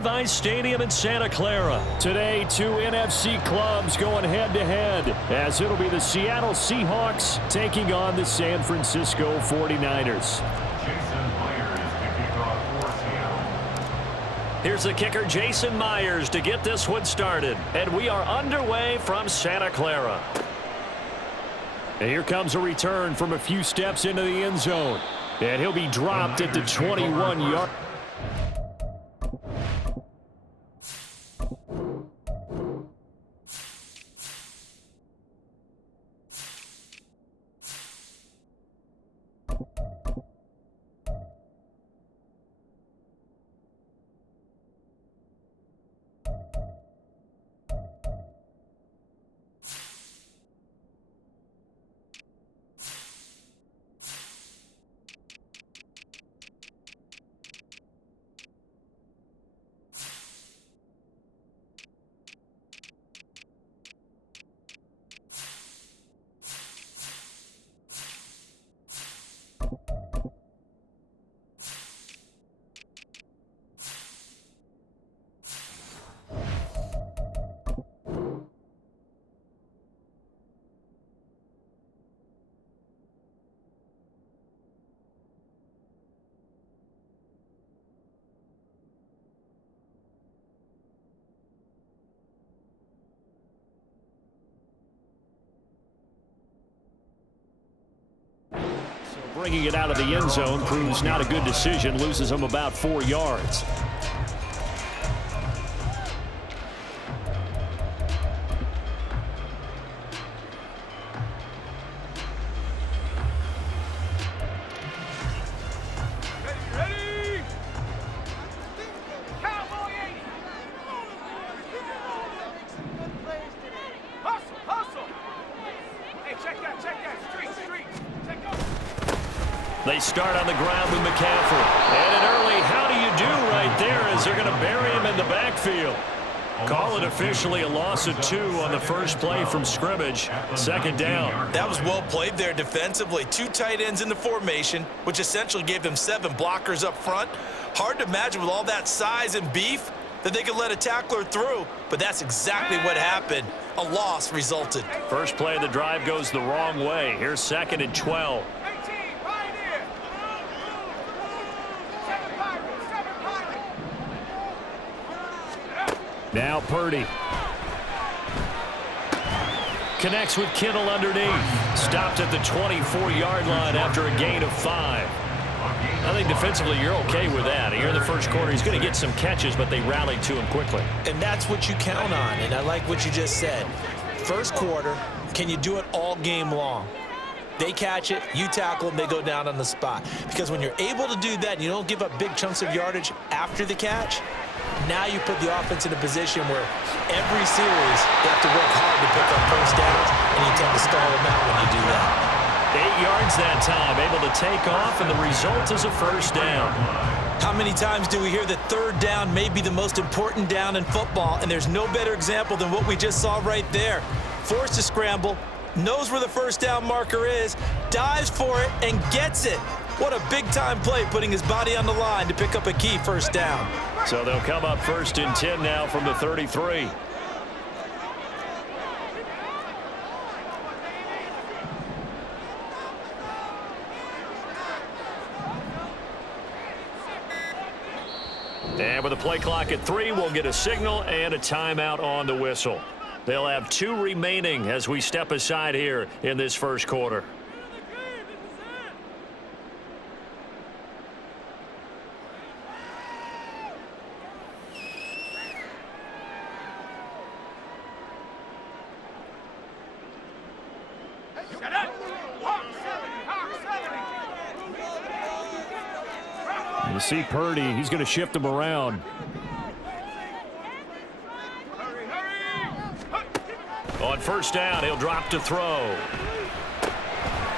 Vice Stadium in Santa Clara. Today, two NFC clubs going head-to-head as it'll be the Seattle Seahawks taking on the San Francisco 49ers. Here's the kicker, Jason Myers, to get this one started. And we are underway from Santa Clara. And here comes a return from a few steps into the end zone. And he'll be dropped at the 21-yard. Bringing it out of the end zone proves not a good decision. Loses him about 4 yards. They start on the ground with McCaffrey. And an early how do you do right there as they're going to bury him in the backfield. Call it officially a loss of 2 on the first play from scrimmage. Second down. That was well played there defensively. 2 tight ends in the formation, which essentially gave them 7 blockers up front. Hard to imagine with all that size and beef that they could let a tackler through, but that's exactly what happened. A loss resulted. First play of the drive goes the wrong way. Here's 2nd and 12. Now Purdy. Connects with Kittle underneath. Stopped at the 24-yard line after a gain of 5. I think defensively you're okay with that. Here in the first quarter, he's going to get some catches, but they rallied to him quickly. And that's what you count on, and I like what you just said. First quarter, can you do it all game long? They catch it, you tackle them, they go down on the spot. Because when you're able to do that and you don't give up big chunks of yardage after the catch, now you put the offense in a position where every series they have to work hard to pick up first downs, and you tend to stall them out when you do that. 8 yards that time, able to take off, and the result is a first down. How many times do we hear that third down may be the most important down in football, and there's no better example than what we just saw right there. Forced to scramble, knows where the first down marker is, dives for it, and gets it. What a big-time play, putting his body on the line to pick up a key first down. So they'll come up 1st and 10 now from the 33. And with the play clock at 3, we'll get a signal and a timeout on the whistle. They'll have 2 remaining as we step aside here in this first quarter. You see Purdy, he's going to shift him around. On first down, he'll drop to throw.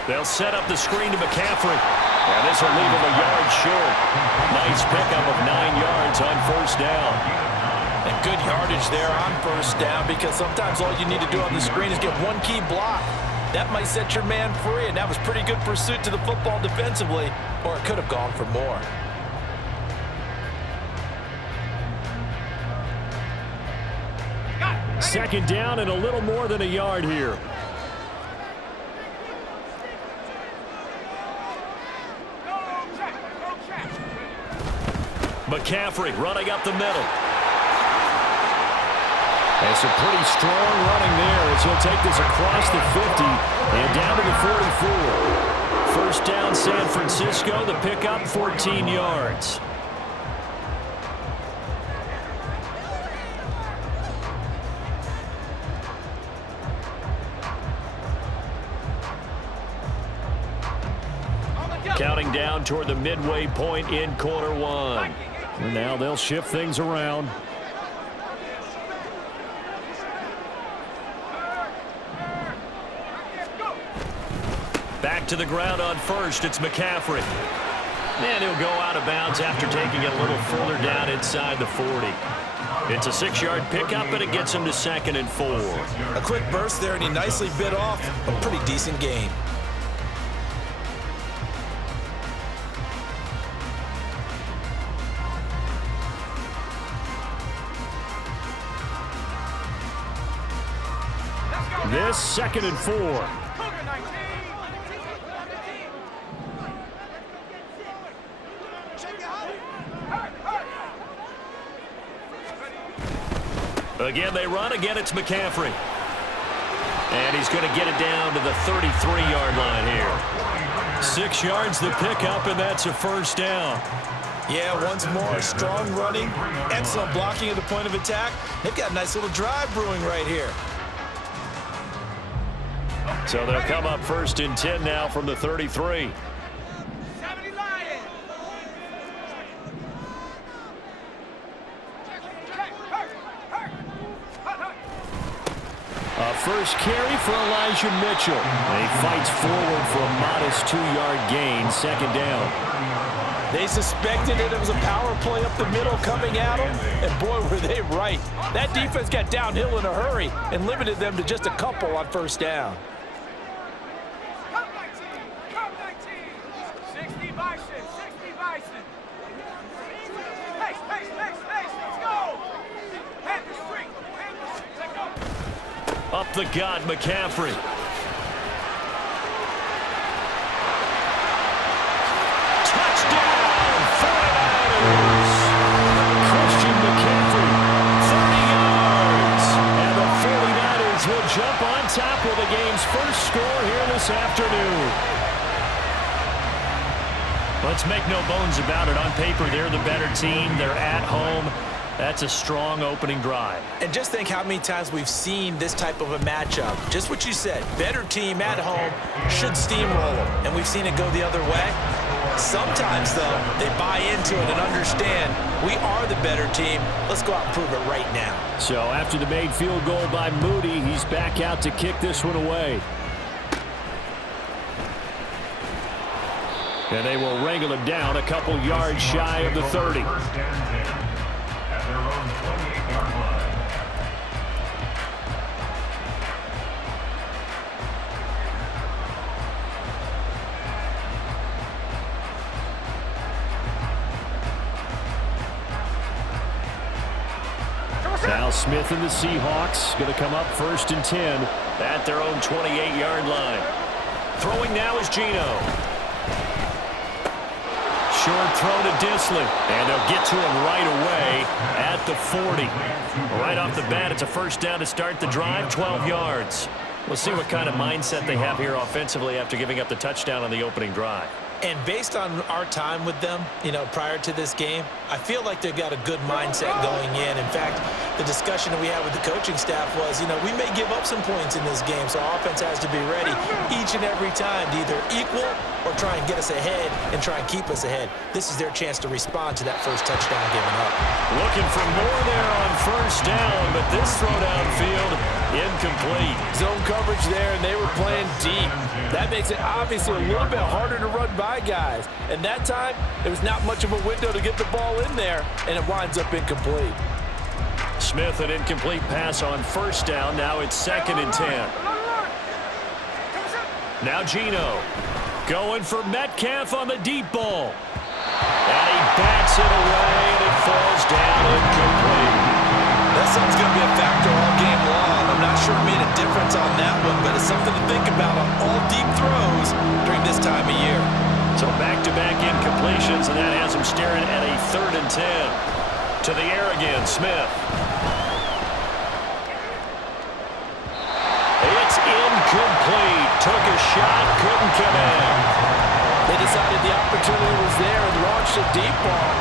They'll set up the screen to McCaffrey. And this will leave him a yard short. Nice pickup of 9 yards on first down. And good yardage there on first down, because sometimes all you need to do on the screen is get one key block. That might set your man free, and that was pretty good pursuit to the football defensively, or it could have gone for more. Second down and a little more than a yard here. McCaffrey running up the middle. And some pretty strong running there as he'll take this across the 50 and down to the 44. First down, San Francisco. The pickup, 14 yards. Counting down toward the midway point in quarter one. And now they'll shift things around. Back to the ground on first. It's McCaffrey. And he'll go out of bounds after taking it a little further down inside the 40. It's a 6-yard pickup, and it gets him to 2nd and 4. A quick burst there, and he nicely bit off a pretty decent gain. This 2nd and 4. Again, they run. Again, it's McCaffrey. And he's going to get it down to the 33-yard line here. 6 yards the pickup, and that's a first down. Yeah, once more, strong running, excellent blocking at the point of attack. They've got a nice little drive brewing right here. So they'll come up 1st and 10 now from the 33. First carry for Elijah Mitchell. And he fights forward for a modest 2-yard gain, 2nd down. They suspected it was a power play up the middle coming at them, and boy, were they right. That defense got downhill in a hurry and limited them to just a couple on first down. Up the gut, McCaffrey. Touchdown, 49ers. Christian McCaffrey, 30 yards. And the 49ers will jump on top with the game's first score here this afternoon. Let's make no bones about it. On paper, they're the better team. They're at home. That's a strong opening drive. And just think how many times we've seen this type of a matchup. Just what you said, better team at home should steamroll them. And we've seen it go the other way. Sometimes, though, they buy into it and understand we are the better team. Let's go out and prove it right now. So after the made field goal by Moody, he's back out to kick this one away. And they will wrangle him down a couple yards shy of the 30. Now Smith and the Seahawks going to come up 1st and 10 at their own 28-yard line. Throwing now is Geno. Short throw to Disley, and they'll get to him right away at the 40. Right off the bat, it's a first down to start the drive, 12 yards. We'll see what kind of mindset they have here offensively after giving up the touchdown on the opening drive. And based on our time with them, prior to this game, I feel like they've got a good mindset going in. In fact, the discussion that we had with the coaching staff was, we may give up some points in this game, so our offense has to be ready each and every time to either equal or try and get us ahead and try and keep us ahead. This is their chance to respond to that first touchdown given up. Looking for more there on first down, but this throw downfield incomplete. Zone coverage there, and they were playing deep. That makes it obviously a little bit harder to run by guys. And that time, there was not much of a window to get the ball in there, and it winds up incomplete. Smith, an incomplete pass on first down. Now it's 2nd and 10. Now Geno going for Metcalf on the deep ball. And he bats it away, and it falls down incomplete. That something's going to be a factor all game long. thoughts on that one, but it's something to think about on all deep throws during this time of year. So back-to-back incompletions, and that has him staring at a 3rd and 10. To the air again, Smith. It's incomplete. Took a shot, couldn't connect. They decided the opportunity was there and launched a deep ball,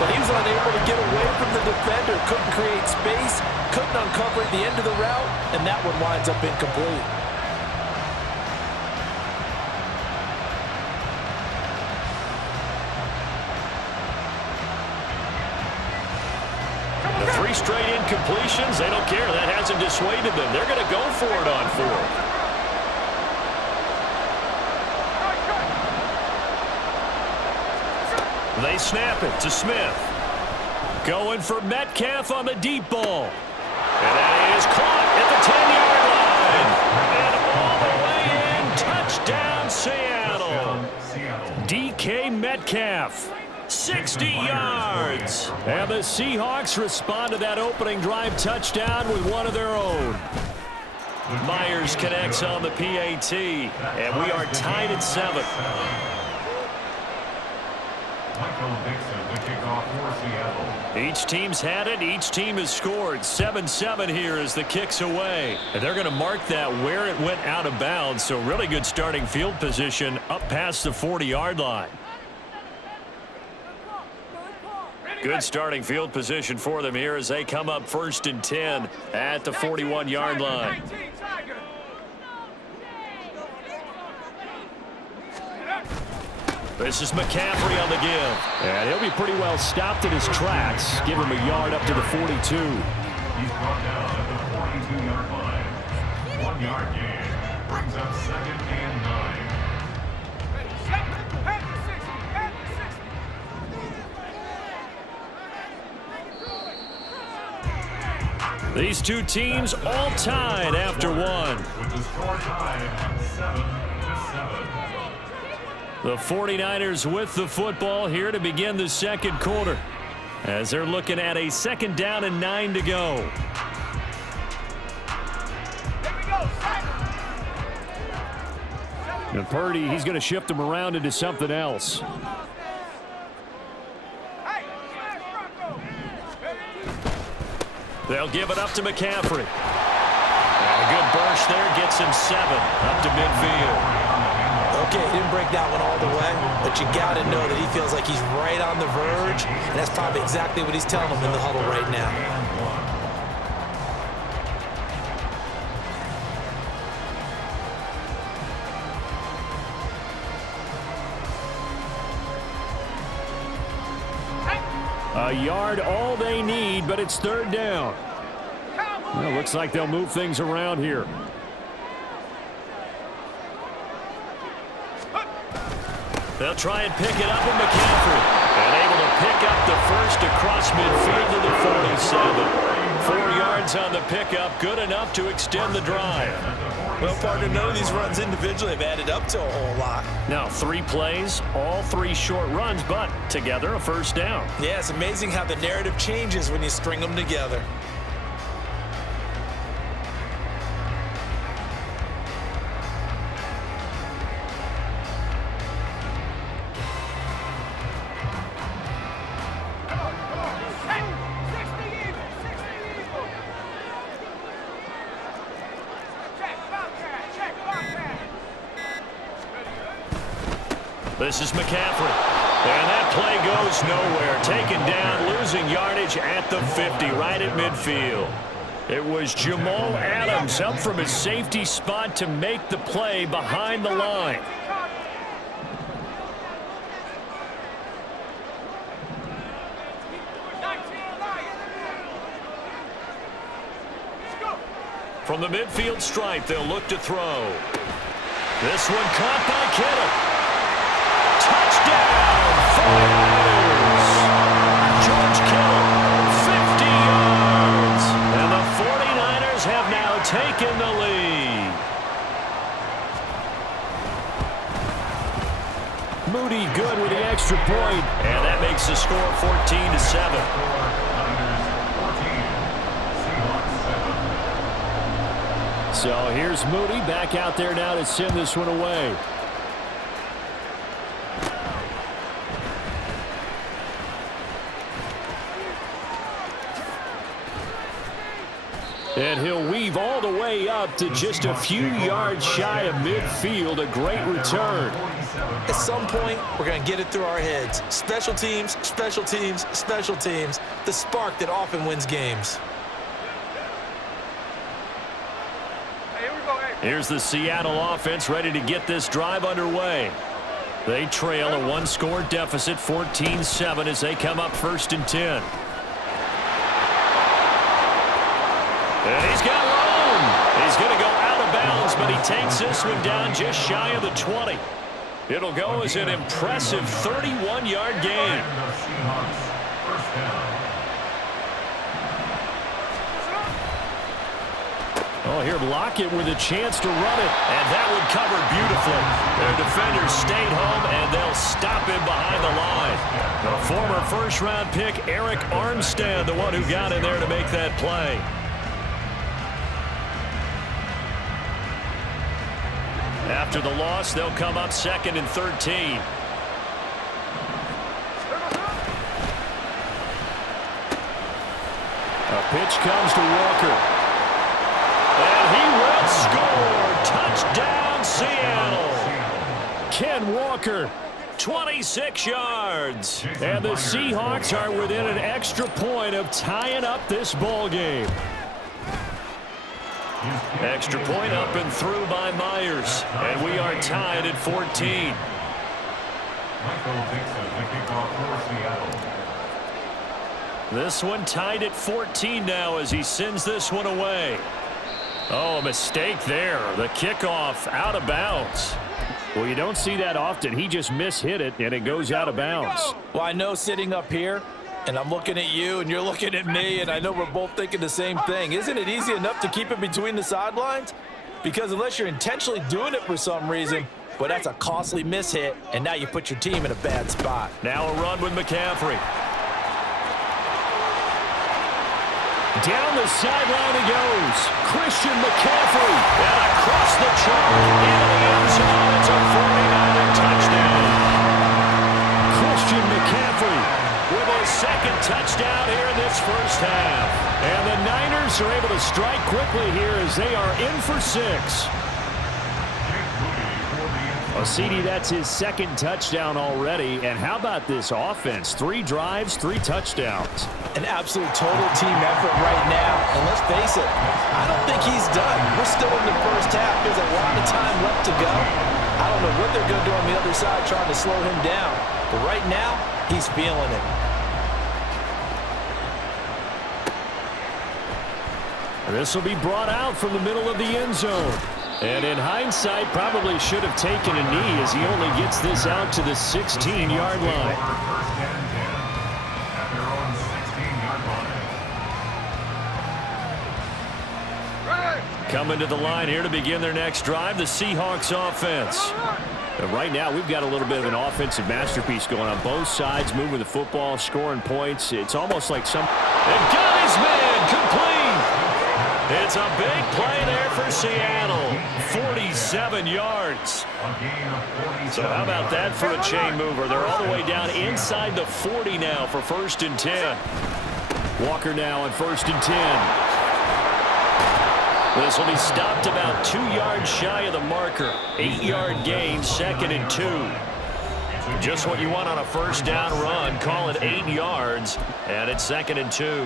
but he was unable to get away from the defender, couldn't create space, couldn't uncover the end of the route, and that one winds up incomplete. The 3 straight incompletions, they don't care. That hasn't dissuaded them. They're going to go for it on 4th. They snap it to Smith. Going for Metcalf on the deep ball. And that is caught at the 10-yard line. And all the way in. Touchdown, Seattle. DK Metcalf. 60 yards. And the Seahawks respond to that opening drive touchdown with one of their own. Myers connects on the PAT. And we are tied at 7. Each team's had it. Each team has scored. 7-7 here as the kick's away. And they're going to mark that where it went out of bounds. So really good starting field position up past the 40-yard line. Good starting field position for them here as they come up 1st and 10 at the 41-yard line. This is McCaffrey on the give. And he'll be pretty well stopped in his tracks. Give him a yard up to the 42. He's brought down at the 42-yard line. 1-yard gain brings up 2nd and 9. These two teams all tied after one. With the score tied 7-7. The 49ers with the football here to begin the 2nd quarter as they're looking at a 2nd down and 9 to go. And Purdy, he's going to shift him around into something else. They'll give it up to McCaffrey. And a good burst there gets him 7 up to midfield. Okay, he didn't break that one all the way, but you got to know that he feels like he's right on the verge, and that's probably exactly what he's telling them in the huddle right now. A yard all they need, but it's 3rd down. Well, looks like they'll move things around here. They'll try and pick it up with McCaffrey. And able to pick up the first across midfield to the 47. 4 yards on the pickup, good enough to extend the drive. Well, partner, none of these runs individually have added up to a whole lot. Now 3 plays, all 3 short runs, but together a 1st down. Yeah, it's amazing how the narrative changes when you string them together. This is McCaffrey. And that play goes nowhere. Taken down, losing yardage at the 50, right at midfield. It was Jamal Adams up from his safety spot to make the play behind the line. From the midfield stripe, they'll look to throw. This one caught by Kittle. Touchdown, 49ers. George Kittle, 50 yards. And the 49ers have now taken the lead. Moody good with the extra point, and that makes the score 14-7. So here's Moody back out there now to send this one away. And he'll weave all the way up to just a few yards shy of midfield. A great return. At some point, we're going to get it through our heads. Special teams, special teams, special teams. The spark that often wins games. Here's the Seattle offense ready to get this drive underway. They trail a one-score deficit, 14-7, as they come up 1st and 10. And he's got room. He's going to go out of bounds, but he takes this one down just shy of the 20. It'll go as an impressive 31-yard gain. Oh, here Lockett with a chance to run it, and that one covered beautifully. Their defenders stayed home, and they'll stop him behind the line. The former first-round pick, Eric Armstead, the one who got in there to make that play. After the loss, they'll come up 2nd and 13. A pitch comes to Walker. And he will score. Touchdown, Seattle. Ken Walker, 26 yards. And the Seahawks are within an extra point of tying up this ball game. Extra point up and through by Myers. And we are tied at 14. This one tied at 14 now as he sends this one away. Oh, a mistake there. The kickoff out of bounds. Well, you don't see that often. He just mishit it, and it goes out of bounds. Well, I know sitting up here, and I'm looking at you, and you're looking at me, and I know we're both thinking the same thing. Isn't it easy enough to keep it between the sidelines? Because unless you're intentionally doing it for some reason, well, that's a costly mishit, and now you put your team in a bad spot. Now a run with McCaffrey. Down the sideline he goes. Christian McCaffrey. And across the chalk into the end zone. It's a 49er touchdown. Christian McCaffrey with his 2nd touchdown here in this first half. And the Niners are able to strike quickly here as they are in for 6. Well, CD, that's his 2nd touchdown already. And how about this offense? 3 drives, 3 touchdowns. An absolute total team effort right now. And let's face it, I don't think he's done. We're still in the first half. There's a lot of time left to go. I don't know what they're going to do on the other side trying to slow him down. But right now, he's feeling it. This will be brought out from the middle of the end zone. And in hindsight, probably should have taken a knee as he only gets this out to the 16-yard line. Coming to the line here to begin their next drive, the Seahawks offense. And right now, we've got a little bit of an offensive masterpiece going on both sides, moving the football, scoring points. It's almost like some... And got his man complete! It's a big play there for Seattle. 47 yards. So how about that for a chain mover? They're all the way down inside the 40 now for 1st and 10. Walker now on 1st and 10. This will be stopped about 2 yards shy of the marker. 8-yard gain, 2nd and 2. Just what you want on a first down run. Call it 8 yards, and it's 2nd and 2.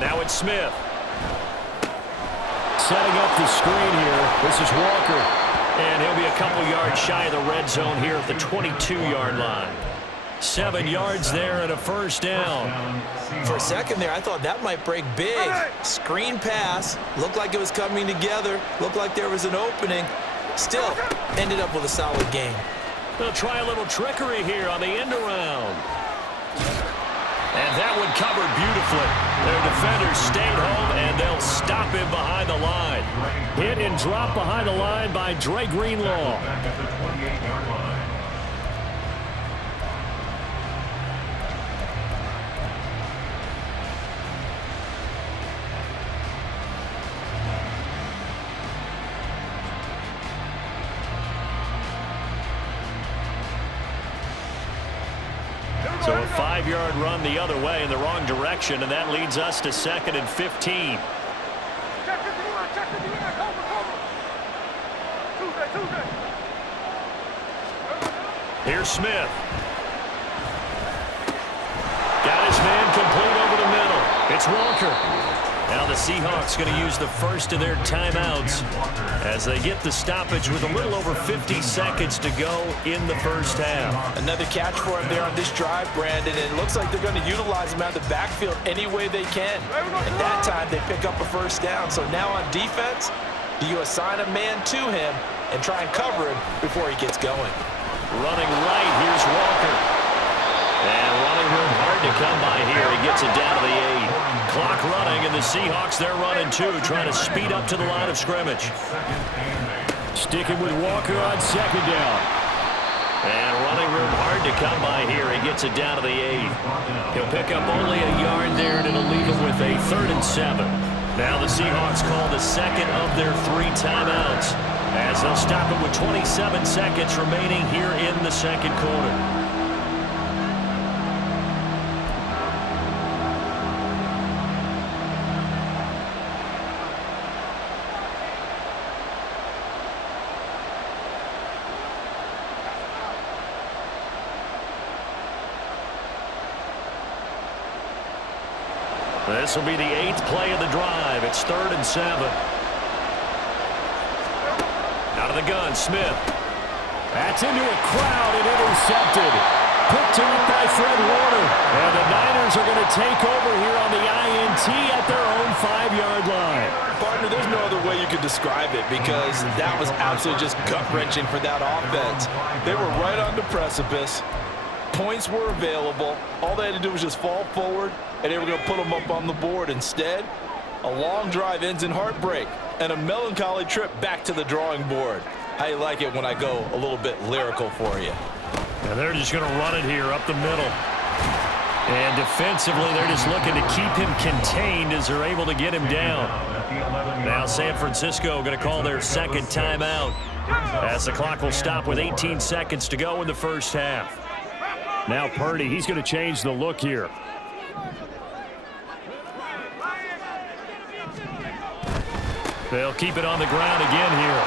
Now it's Smith. Setting up the screen here. This is Walker. And he'll be a couple yards shy of the red zone here at the 22-yard line. 7 yards there and a first down. For a second there, I thought that might break big. Screen pass. Looked like it was coming together. Looked like there was an opening. Still, ended up with a solid game. They'll try a little trickery here on the end around. And that one covered beautifully. Their defenders stayed home, and they'll stop him behind the line. Hit and drop behind the line by Dre Greenlaw. Back at the 28-yard line. So a 5-yard run the other way in the wrong direction, and that leads us to 2nd and 15. Here's Smith. Got his man complete over the middle. It's Walker. Now the Seahawks going to use the first of their timeouts as they get the stoppage with a little over 50 seconds to go in the first half. Another catch for him there on this drive, Brandon, and it looks like they're going to utilize him out of the backfield any way they can. At that time, they pick up a first down. So now on defense, do you assign a man to him and try and cover him before he gets going? Running right, here's Walker. And running room hard to come by here. He gets it down to the 8. Clock running, and the Seahawks, they're running too, trying to speed up to the line of scrimmage. Sticking with Walker on 2nd down. And running room hard to come by here. He gets it down to the 8. He'll pick up only a yard there, and it'll leave him with a 3rd and 7. Now the Seahawks call the second of their 3 timeouts as they'll stop it with 27 seconds remaining here in the second quarter. This will be the 8th play of the drive. It's 3rd and 7. Out of the gun, Smith. That's into a crowd and intercepted. Picked up by Fred Warner. And the Niners are going to take over here on the INT at their own 5-yard line. Partner, there's no other way you could describe it because that was absolutely just gut-wrenching for that offense. They were right on the precipice. Points were available. All they had to do was just fall forward, and they were going to put them up on the board. Instead, a long drive ends in heartbreak and a melancholy trip back to the drawing board. I like it when I go a little bit lyrical for you. And they're just going to run it here up the middle. And defensively, they're just looking to keep him contained as they're able to get him down. Now San Francisco going to call their second timeout as the clock will stop with 18 seconds to go in the first half. Now Purdy, he's going to change the look here. They'll keep it on the ground again here.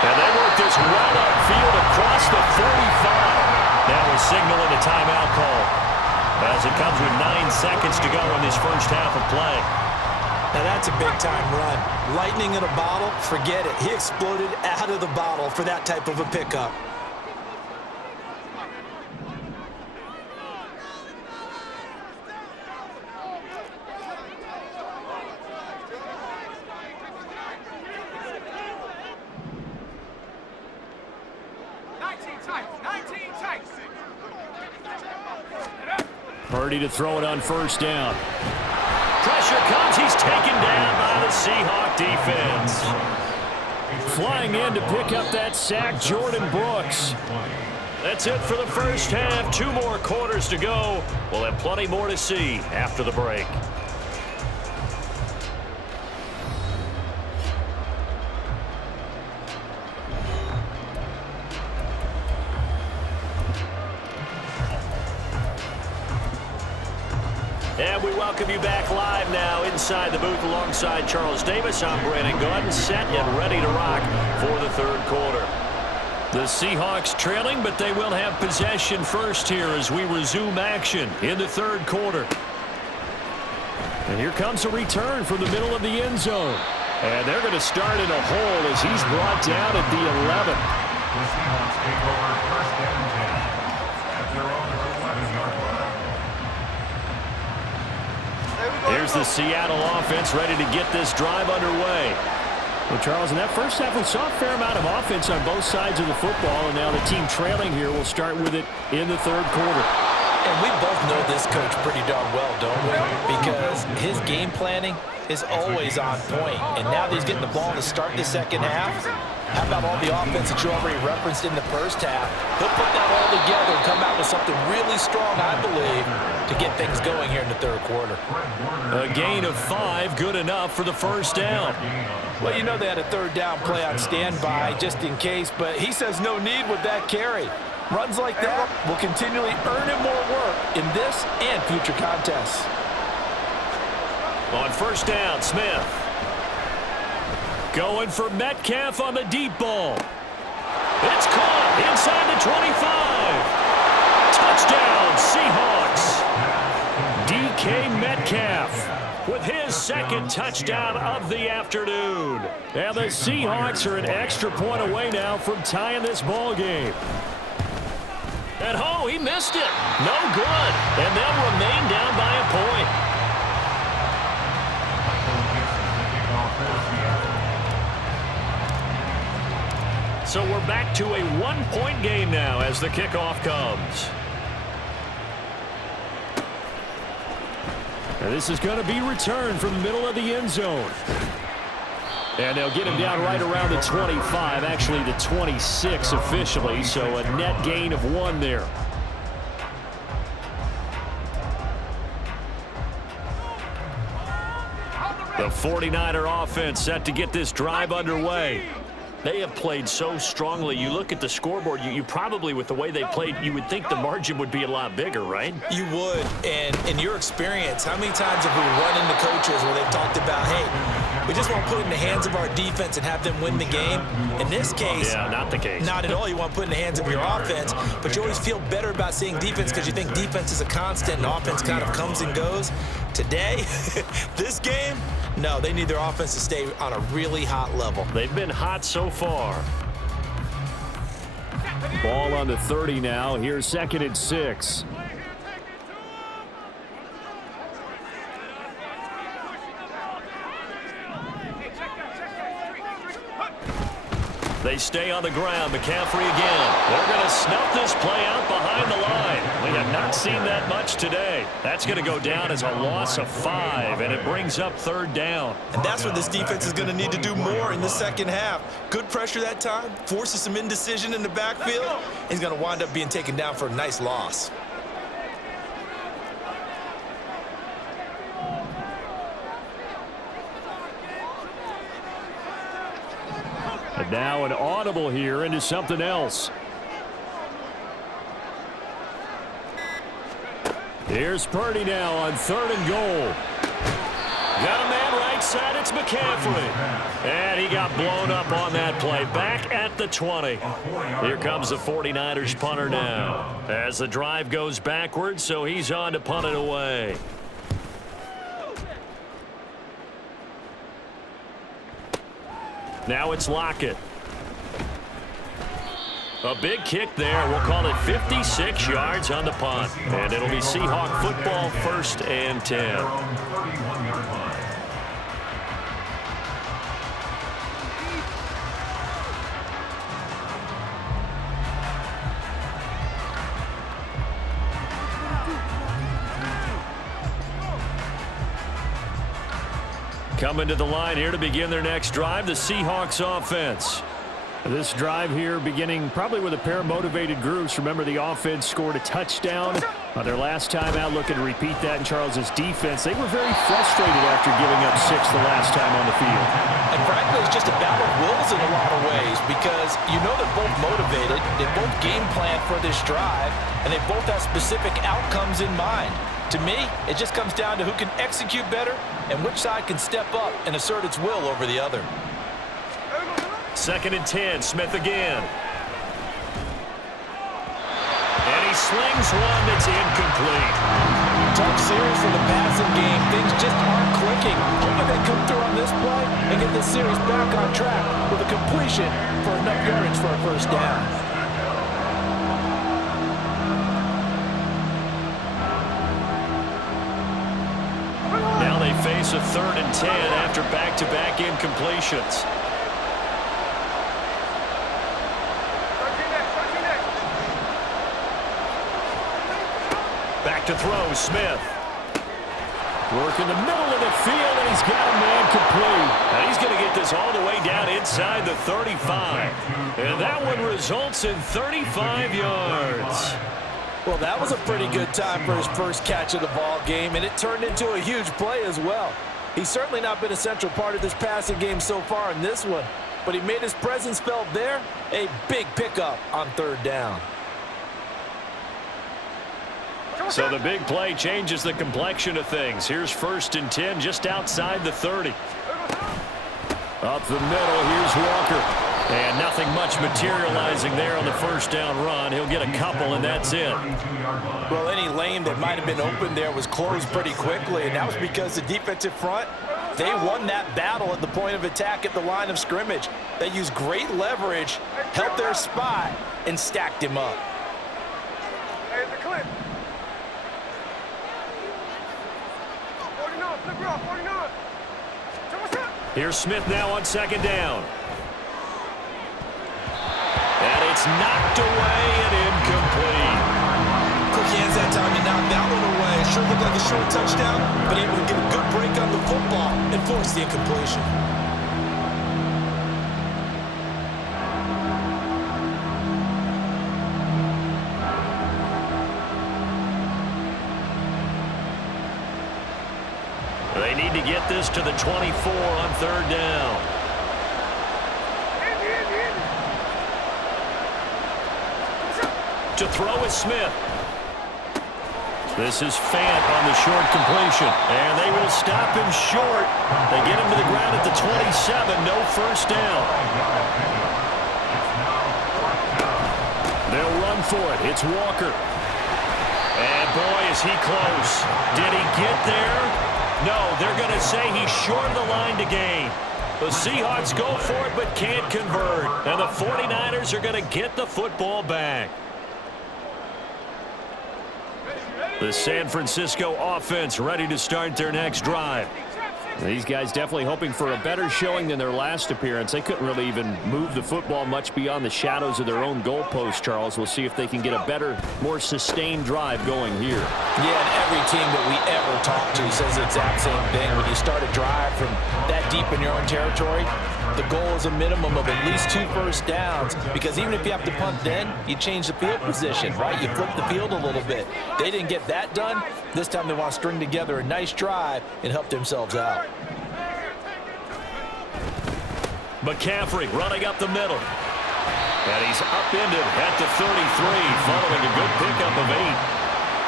And they work this well upfield across the 45. Now we're signaling a timeout call as it comes with 9 seconds to go in this first half of play. Now that's a big-time run. Lightning in a bottle, forget it. He exploded out of the bottle for that type of a pickup. Purdy to throw it on first down. Pressure comes. He's taken down by the Seahawk defense. Flying in to pick up that sack, Jordan Brooks. That's it for the first half. 2 more quarters to go. We'll have plenty more to see after the break. And we welcome you back live now inside the booth alongside Charles Davis. I'm Brandon Gordon, set and ready to rock for the third quarter. The Seahawks trailing, but they will have possession first here as we resume action in the third quarter. And here comes a return from the middle of the end zone. And they're going to start in a hole as he's brought down at the 11. The Seahawks take over first and 10 at their own 11-yard line. Here's the Seattle offense ready to get this drive underway. Well, Charles, in that first half, we saw a fair amount of offense on both sides of the football, and now the team trailing here will start with it in the third quarter. And we both know this coach pretty darn well, don't we? Because his game planning is always on point. And now that he's getting the ball to start the second half, how about all the offense that you already referenced in the first half? He'll put that all together and come out with something really strong, I believe, to get things going here in the third quarter. A gain of 5, good enough for the first down. Well, you know they had a third down play on standby just in case, but he says no need with that carry. Runs like that will continually earn him more work in this and future contests. On first down, Smith. Going for Metcalf on the deep ball. It's caught inside the 25. Touchdown, Seahawks. DK Metcalf with his second touchdown of the afternoon. And the Seahawks are an extra point away now from tying this ball game. And oh, he missed it. No good. And they'll remain down by a point. So we're back to a one-point game now as the kickoff comes. And this is going to be returned from the middle of the end zone. And they'll get him down right around the 25, actually the 26 officially, so a net gain of 1 there. The 49er offense set to get this drive underway. They have played so strongly. You look at the scoreboard, you probably, with the way they played, you would think the margin would be a lot bigger, right? You would. And in your experience, how many times have we run into coaches where they've talked about, hey, we just want to put it in the hands of our defense and have them win the game? In this case, yeah, not the case. Not at all. You want to put it in the hands of your offense, but you always feel better about seeing defense because you think defense is a constant and offense kind of comes and goes. Today, this game, no, they need their offense to stay on a really hot level. They've been hot so far. Ball on the 30 now. Here's 2nd and 6. They stay on the ground. McCaffrey again. They're going to snuff this play out behind the line. We have not seen that much today. That's going to go down as a loss of 5, and it brings up 3rd down. And that's what this defense is going to need to do more in the second half. Good pressure that time, forces some indecision in the backfield. He's going to wind up being taken down for a nice loss. And now an audible here into something else. Here's Purdy now on 3rd and goal. Got a man right side. It's McCaffrey. And he got blown up on that play. Back at the 20. Here comes the 49ers punter now. As the drive goes backwards, so he's on to punt it away. Now it's Lockett. A big kick there. We'll call it 56 yards on the punt. And it'll be Seahawk football, 1st and 10. Coming to the line here to begin their next drive, the Seahawks offense. This drive here beginning probably with a pair of motivated groups. Remember, the offense scored a touchdown on their last time out. Looking to repeat that in Charles's defense. They were very frustrated after giving up 6 the last time on the field. And frankly, it's just a battle of wills in a lot of ways because you know they're both motivated. They both game plan for this drive, and they both have specific outcomes in mind. To me, it just comes down to who can execute better and which side can step up and assert its will over the other. 2nd and 10, Smith again. And he slings one that's incomplete. Tough series for the passing game. Things just aren't clicking. Hoping they come through on this play and get this series back on track with a completion for enough yardage for a 1st down. Now they face a 3rd and 10 after back-to-back incompletions. To throw, Smith. Work in the middle of the field, and he's got a man complete. And he's going to get this all the way down inside the 35. And that one results in 35 yards. Well, that was a pretty good time for his first catch of the ball game, and it turned into a huge play as well. He's certainly not been a central part of this passing game so far in this one, but he made his presence felt there. A big pickup on third down. So the big play changes the complexion of things. Here's 1st and 10 just outside the 30. Up the middle, here's Walker. And nothing much materializing there on the first down run. He'll get a couple, and that's it. Well, any lane that might have been open there was closed pretty quickly, and that was because the defensive front, they won that battle at the point of attack at the line of scrimmage. They used great leverage, held their spot, and stacked him up. Here's Smith now on 2nd down. And it's knocked away and incomplete. Quick hands that time to knock that one away. Sure looked like a short touchdown, but able to get a good break on the football and force the incompletion. They need to get this to the 24 on 3rd down. To throw is Smith. This is Fant on the short completion. And they will stop him short. They get him to the ground at the 27. No first down. They'll run for it. It's Walker. And boy, is he close. Did he get there? No, they're going to say he's short of the line to gain. The Seahawks go for it but can't convert. And the 49ers are going to get the football back. The San Francisco offense ready to start their next drive. These guys definitely hoping for a better showing than their last appearance. They couldn't really even move the football much beyond the shadows of their own goalpost, Charles. We'll see if they can get a better, more sustained drive going here. Yeah, and every team that we ever talk to says the exact same thing. When you start a drive from that deep in your own territory, the goal is a minimum of at least 2 first downs, because even if you have to punt then, you change the field position, right? You flip the field a little bit. They didn't get that done. This time they want to string together a nice drive and help themselves out. McCaffrey running up the middle. And he's upended at the 33, following a good pickup of 8.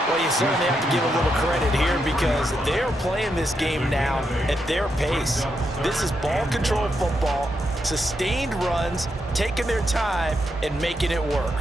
Well, you certainly have to give a little credit here because they're playing this game now at their pace. This is ball control football, sustained runs, taking their time, and making it work.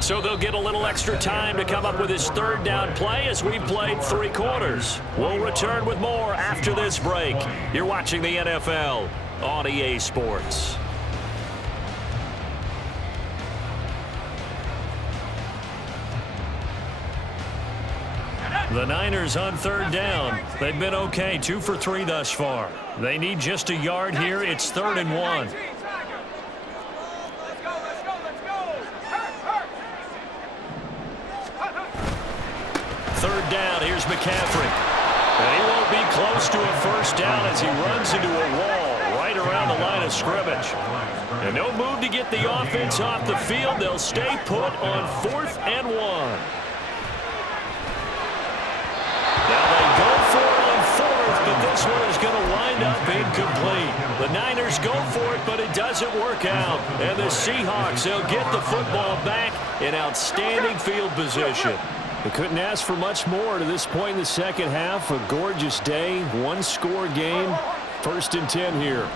So they'll get a little extra time to come up with his 3rd down play as we've played 3 quarters. We'll return with more after this break. You're watching the NFL on EA Sports. The Niners on 3rd down. They've been okay, 2 for 3 thus far. They need just a yard here. It's 3rd and 1. Third down, here's McCaffrey. And he won't be close to a first down as he runs into a wall right around the line of scrimmage. And no move to get the offense off the field. They'll stay put on 4th and 1. Now they go for it on 4th, but this one is going to wind up incomplete. The Niners go for it, but it doesn't work out. And the Seahawks, they'll get the football back in outstanding field position. They couldn't ask for much more to this point in the second half. A gorgeous day, 1-score game. 1st and 10 here.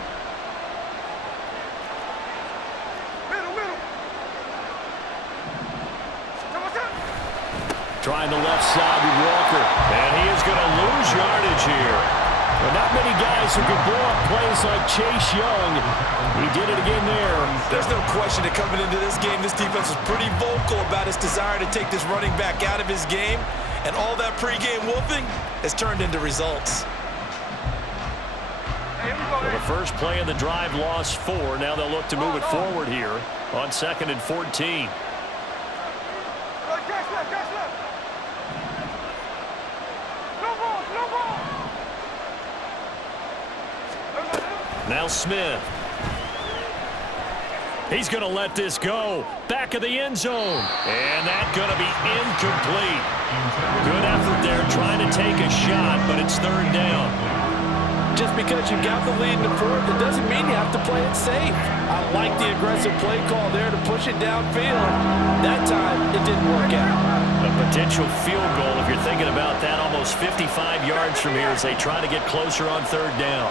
Trying the left side with Walker. And he is going to lose yardage here. Well, not many guys who can blow up plays like Chase Young. He did it again there. There's no question that coming into this game, this defense was pretty vocal about its desire to take this running back out of his game. And all that pregame wolfing has turned into results. Well, the first play of the drive lost 4. Now they'll look to move it forward here on 2nd and 14. Now Smith. He's going to let this go. Back of the end zone. And that's going to be incomplete. Good effort there trying to take a shot, but it's 3rd down. Just because you got the lead in the 4th, it doesn't mean you have to play it safe. I like the aggressive play call there to push it downfield. That time, it didn't work out. A potential field goal, if you're thinking about that, almost 55 yards from here as they try to get closer on 3rd down.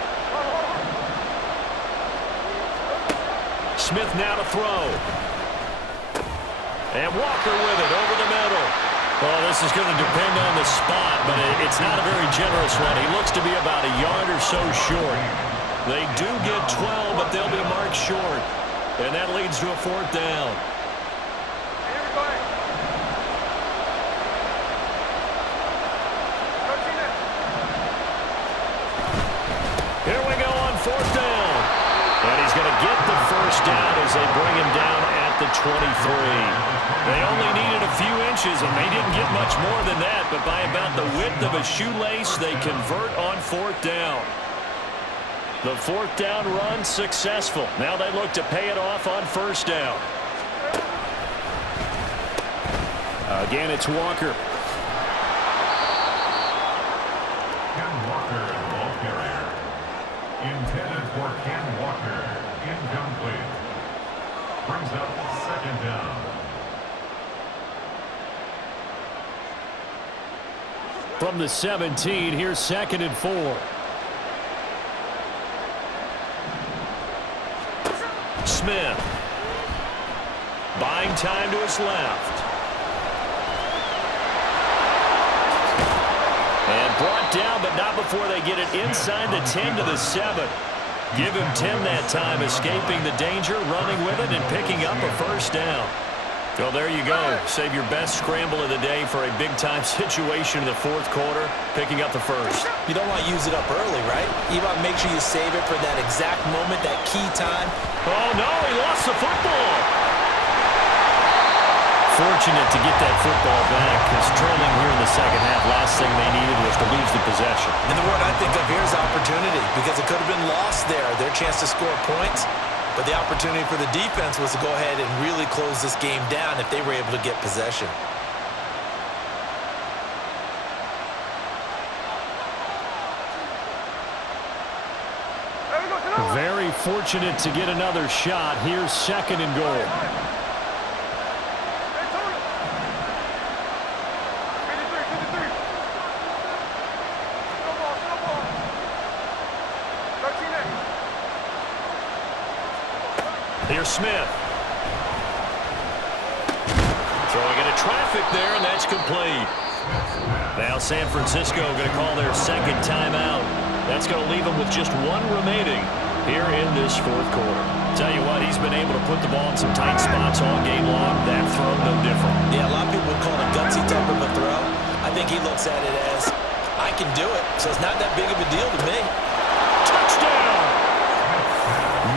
Smith now to throw. And Walker with it over the middle. Well, this is going to depend on the spot, but it's not a very generous one. He looks to be about a yard or so short. They do get 12, but they'll be marked short. And that leads to a 4th down. Here we go on 4th down. And he's going to get the first down as they bring him down at the 23. They only needed a few inches, and they didn't get much more than that, but by about the width of a shoelace, they convert on 4th down. The 4th down run successful. Now they look to pay it off on 1st down. Again, it's Walker. Ken Walker, ball carrier. Intended for Ken Walker. Incomplete. Brings up 2nd down. From the 17, here's 2nd and 4. Smith. Buying time to his left. And brought down, but not before they get it inside the 10 to the 7. Give him 10 that time, escaping the danger, running with it, and picking up a 1st down. Well, there you go. Save your best scramble of the day for a big-time situation in the 4th quarter, picking up the 1st. You don't want to use it up early, right? You want to make sure you save it for that exact moment, that key time. Oh, no, he lost the football. Fortunate to get that football back, because trailing here in the 2nd half, last thing they needed was to lose the possession. And the word I think of here is opportunity, because it could have been lost there, their chance to score points. But the opportunity for the defense was to go ahead and really close this game down if they were able to get possession. Very fortunate to get another shot. Here's 2nd and goal. Here's Smith. Throwing into traffic there, and that's complete. Now San Francisco going to call their 2nd timeout. That's going to leave them with just 1 remaining here in this 4th quarter. Tell you what, he's been able to put the ball in some tight spots all game long. That throw, no different. Yeah, a lot of people would call it a gutsy type of a throw. I think he looks at it as, I can do it, so it's not that big of a deal to me. Touchdown!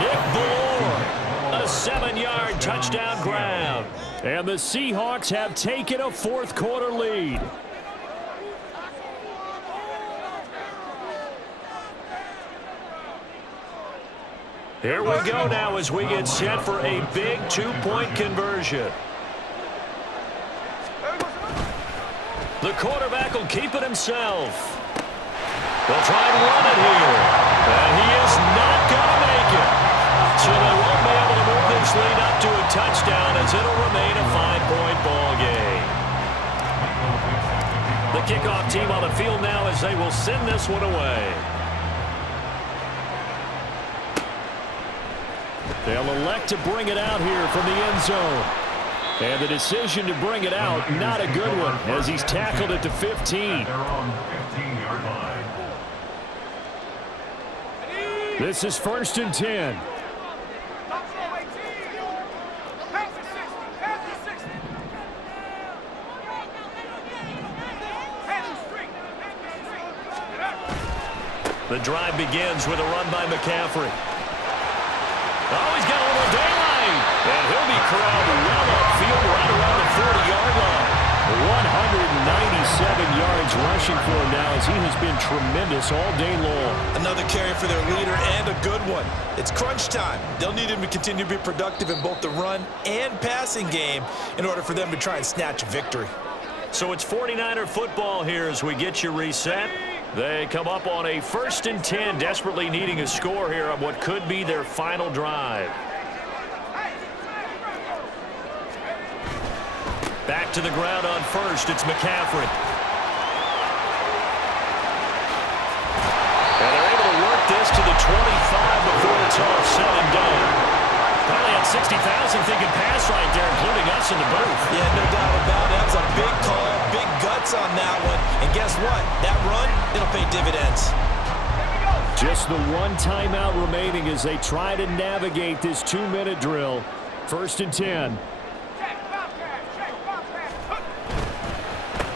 Nick Ballore. A 7-yard touchdown grab. And the Seahawks have taken a 4th quarter lead. Here we go now as we get set for a big 2-point conversion. The quarterback will keep it himself. They'll try and run it here. And he is not going to make it. So they won't be able to move this lead up to a touchdown as it'll remain a 5-point ball game. The kickoff team on the field now as they will send this one away. They'll elect to bring it out here from the end zone. And the decision to bring it out, not a good one, as he's tackled at the 15. At their own 15-yard line. This is 1st and 10. The drive begins with a run by McCaffrey. Oh, he's got a little daylight. And he'll be corralled well upfield right around the 40-yard line. 197 yards rushing for him now as he has been tremendous all day long. Another carry for their leader and a good one. It's crunch time. They'll need him to continue to be productive in both the run and passing game in order for them to try and snatch a victory. So it's 49er football here as we get you reset. They come up on a 1st and 10, desperately needing a score here on what could be their final drive. Back to the ground on 1st, it's McCaffrey. And they're able to work this to the 25 before it's all said and done. Probably had 60,000 thinking pass right there, including us in the booth. Yeah, no doubt about it. That was a big call, big guts on that one. And guess what? That run, it'll pay dividends. Just the one timeout remaining as they try to navigate this 2-minute drill. 1st and 10.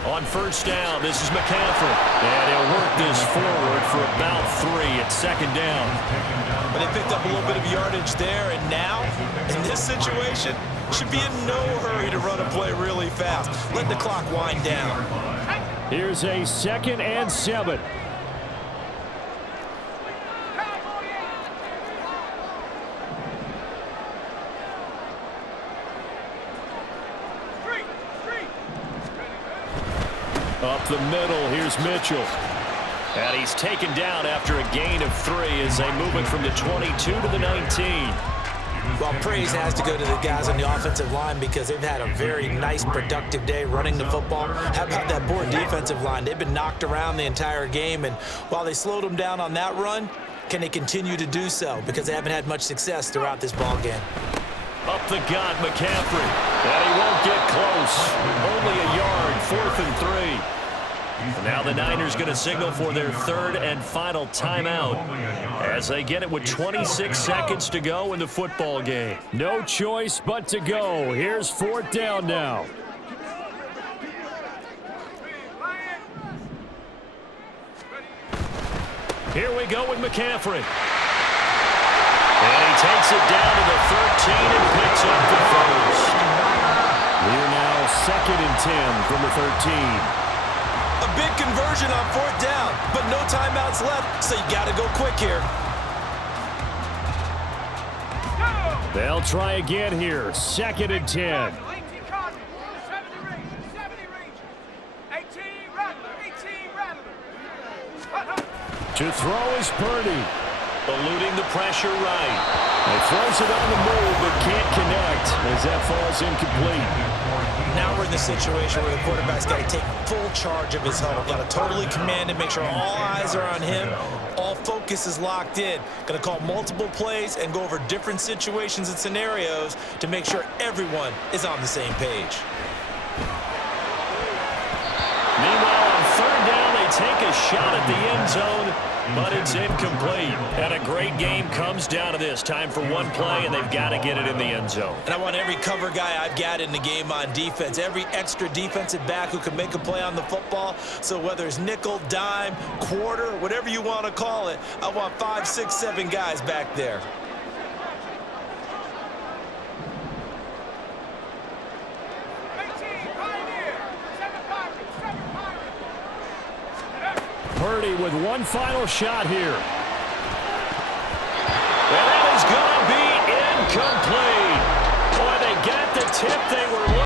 On 1st down, this is McCaffrey. And he'll work this forward for about 3 at 2nd down. But they picked up a little bit of yardage there, and now, in this situation, should be in no hurry to run a play really fast. Let the clock wind down. Here's a 2nd and 7. Up the middle, here's Mitchell. And he's taken down after a gain of 3 as they move it from the 22 to the 19. Well, praise has to go to the guys on the offensive line because they've had a very nice, productive day running the football. How about that poor defensive line? They've been knocked around the entire game, and while they slowed them down on that run, can they continue to do so? Because they haven't had much success throughout this ball game. Up the gut, McCaffrey. And he won't get close. Only a yard, 4th and 3. Now the Niners going to signal for their 3rd and final timeout as they get it with 26 seconds to go in the football game. No choice but to go. Here's 4th down now. Here we go with McCaffrey. And he takes it down to the 13 and picks up the 1st. We're now 2nd and 10 from the 13. A big conversion on 4th down, but no timeouts left, so you got to go quick here. They'll try again here. 2nd and 10. To throw is Purdy. Eluding the pressure right. He throws it on the move, but can't connect as that falls incomplete. Now we're in the situation where the quarterback's got to take full charge of his huddle. Got to totally command and make sure all eyes are on him. All focus is locked in. Going to call multiple plays and go over different situations and scenarios to make sure everyone is on the same page. Meanwhile, on 3rd down, they take a shot at the end zone, but it's incomplete. And a great game comes down to this. Time for one play, and they've got to get it in the end zone. And I want every cover guy I've got in the game on defense, every extra defensive back who can make a play on the football. So whether it's nickel, dime, quarter, whatever you want to call it, I want 5, 6, 7 guys back there. Purdy with one final shot here. And that is good.